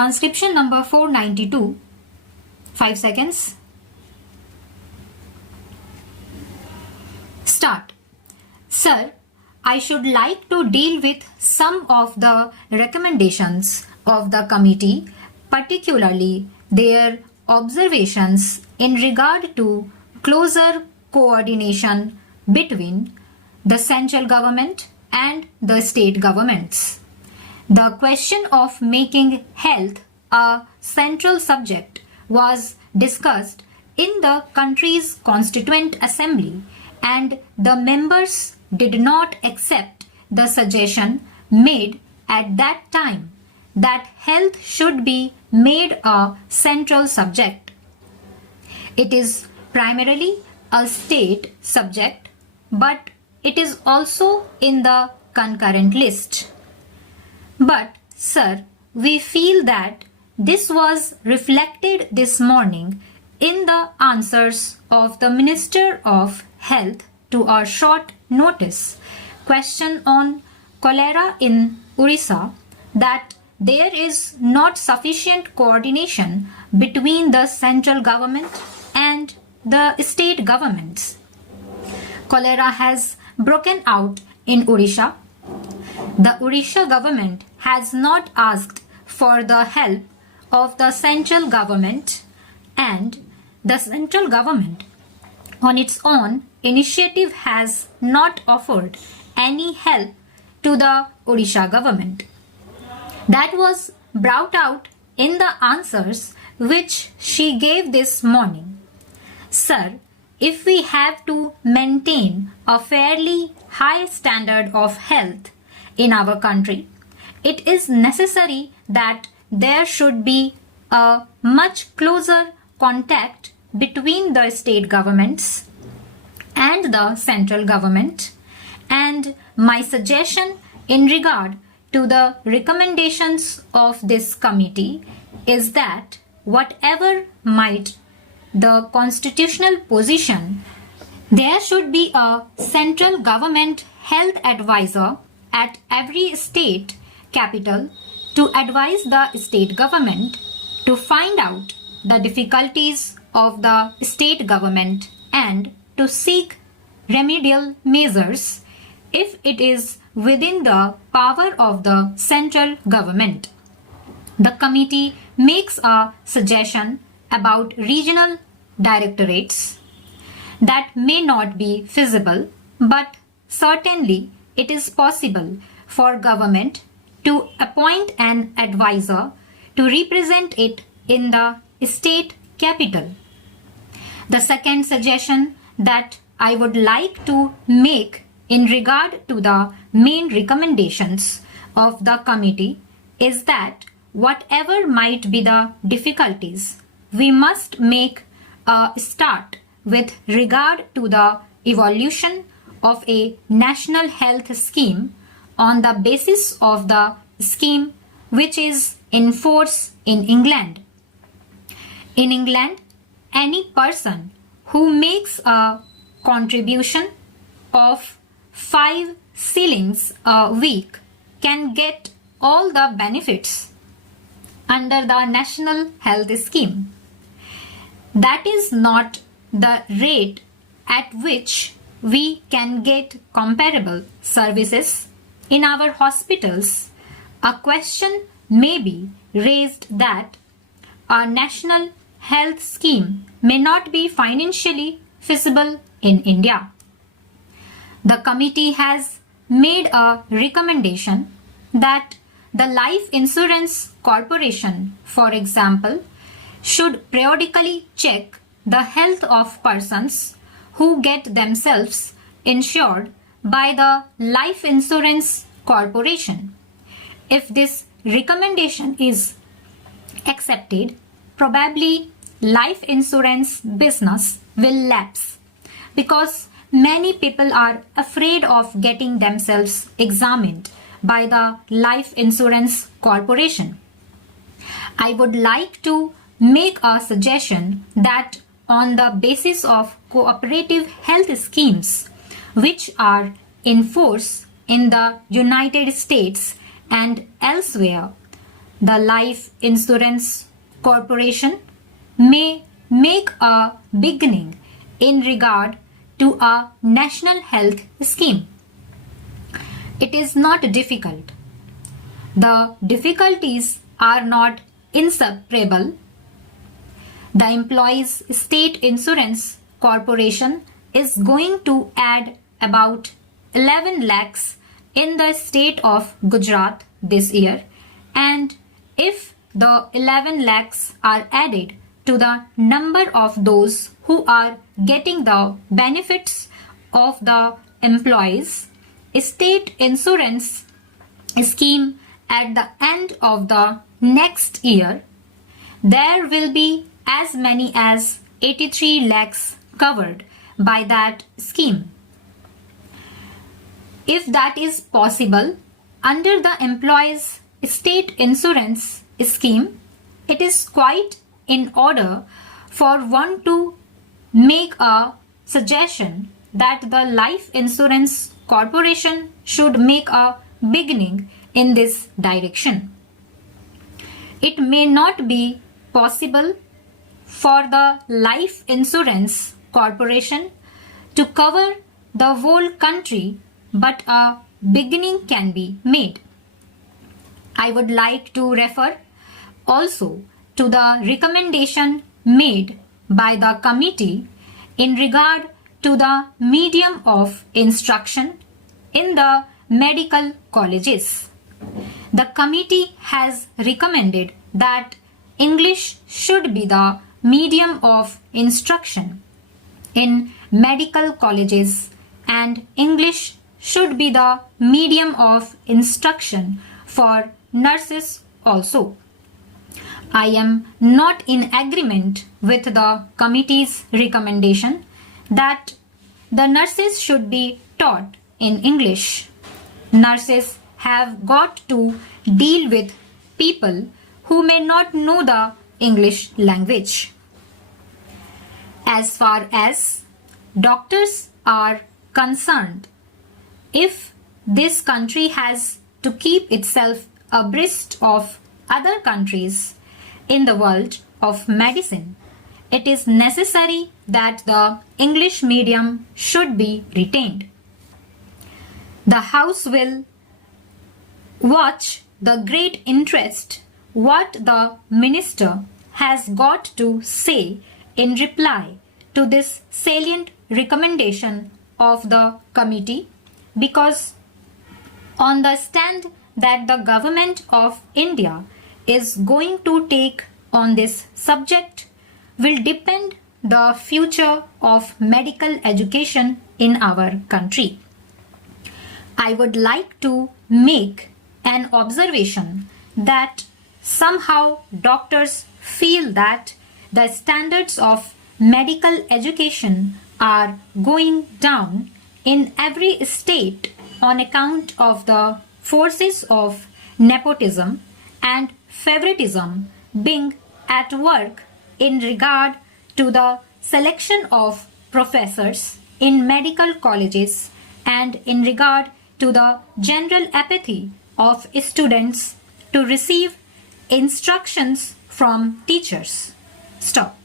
Transcription number 492. 5 seconds. Start. Sir, I should like to deal with some of the recommendations of the committee, particularly their observations in regard to closer coordination between the central government and the state governments. The question of making health a central subject was discussed in the country's Constituent Assembly, and the members did not accept the suggestion made at that time that health should be made a central subject. It is primarily a state subject, but it is also in the concurrent list. But, sir, we feel that this was reflected this morning in the answers of the Minister of Health to a short notice question on cholera in Orissa, that there is not sufficient coordination between the central government and the state governments. Cholera has broken out in Orissa. The Orissa government has not asked for the help of the central government, and the central government on its own initiative has not offered any help to the Orissa government. That was brought out in the answers which she gave this morning. Sir, if we have to maintain a fairly high standard of health in our country, it is necessary that there should be a much closer contact between the state governments and the central government, and my suggestion in regard to the recommendations of this committee is that whatever might the constitutional position, there should be a central government health advisor at every state capital to advise the state government to find out the difficulties of the state government and to seek remedial measures if it is within the power of the central government. The committee makes a suggestion about regional directorates that may not be feasible, but certainly it is possible for government to appoint an advisor to represent it in the state capital. The second suggestion that I would like to make in regard to the main recommendations of the committee is that whatever might be the difficulties, we must make a start with regard to the evolution of a national health scheme on the basis of the scheme which is in force in England. In England, any person who makes a contribution of 5 shillings a week can get all the benefits under the National Health Scheme. That is not the rate at which we can get comparable services in our hospitals. A question may be raised that a national health scheme may not be financially feasible in India. The committee has made a recommendation that the Life Insurance Corporation, for example, should periodically check the health of persons who get themselves insured by the Life Insurance Corporation. If this recommendation is accepted, probably life insurance business will lapse because many people are afraid of getting themselves examined by the Life Insurance Corporation. I would like to make a suggestion that on the basis of cooperative health schemes which are in force in the United States and elsewhere, the Life Insurance Corporation may make a beginning in regard to a national health scheme. It is not difficult. The difficulties are not insuperable. The Employees State Insurance Corporation is going to add about 11 lakhs in the state of Gujarat this year, and if the 11 lakhs are added to the number of those who are getting the benefits of the employees state insurance scheme at the end of the next year, there will be as many as 83 lakhs covered by that scheme. If that is possible, under the employees' state insurance scheme, it is quite in order for one to make a suggestion that the Life Insurance Corporation should make a beginning in this direction. It may not be possible for the Life Insurance Corporation to cover the whole country, but a beginning can be made. I would like to refer also to the recommendation made by the committee in regard to the medium of instruction in the medical colleges. The committee has recommended that English should be the medium of instruction in medical colleges, and English should be the medium of instruction for nurses also. I am not in agreement with the committee's recommendation that the nurses should be taught in English. Nurses have got to deal with people who may not know the English language. As far as doctors are concerned, if this country has to keep itself abreast of other countries in the world of medicine, it is necessary that the English medium should be retained. The House will watch the great interest what the Minister has got to say in reply to this salient recommendation of the committee, because on the stand that the Government of India is going to take on this subject will depend the future of medical education in our country. I would like to make an observation that somehow doctors feel that the standards of medical education are going down in every state on account of the forces of nepotism and favoritism being at work in regard to the selection of professors in medical colleges and in regard to the general apathy of students to receive instructions from teachers. Stop.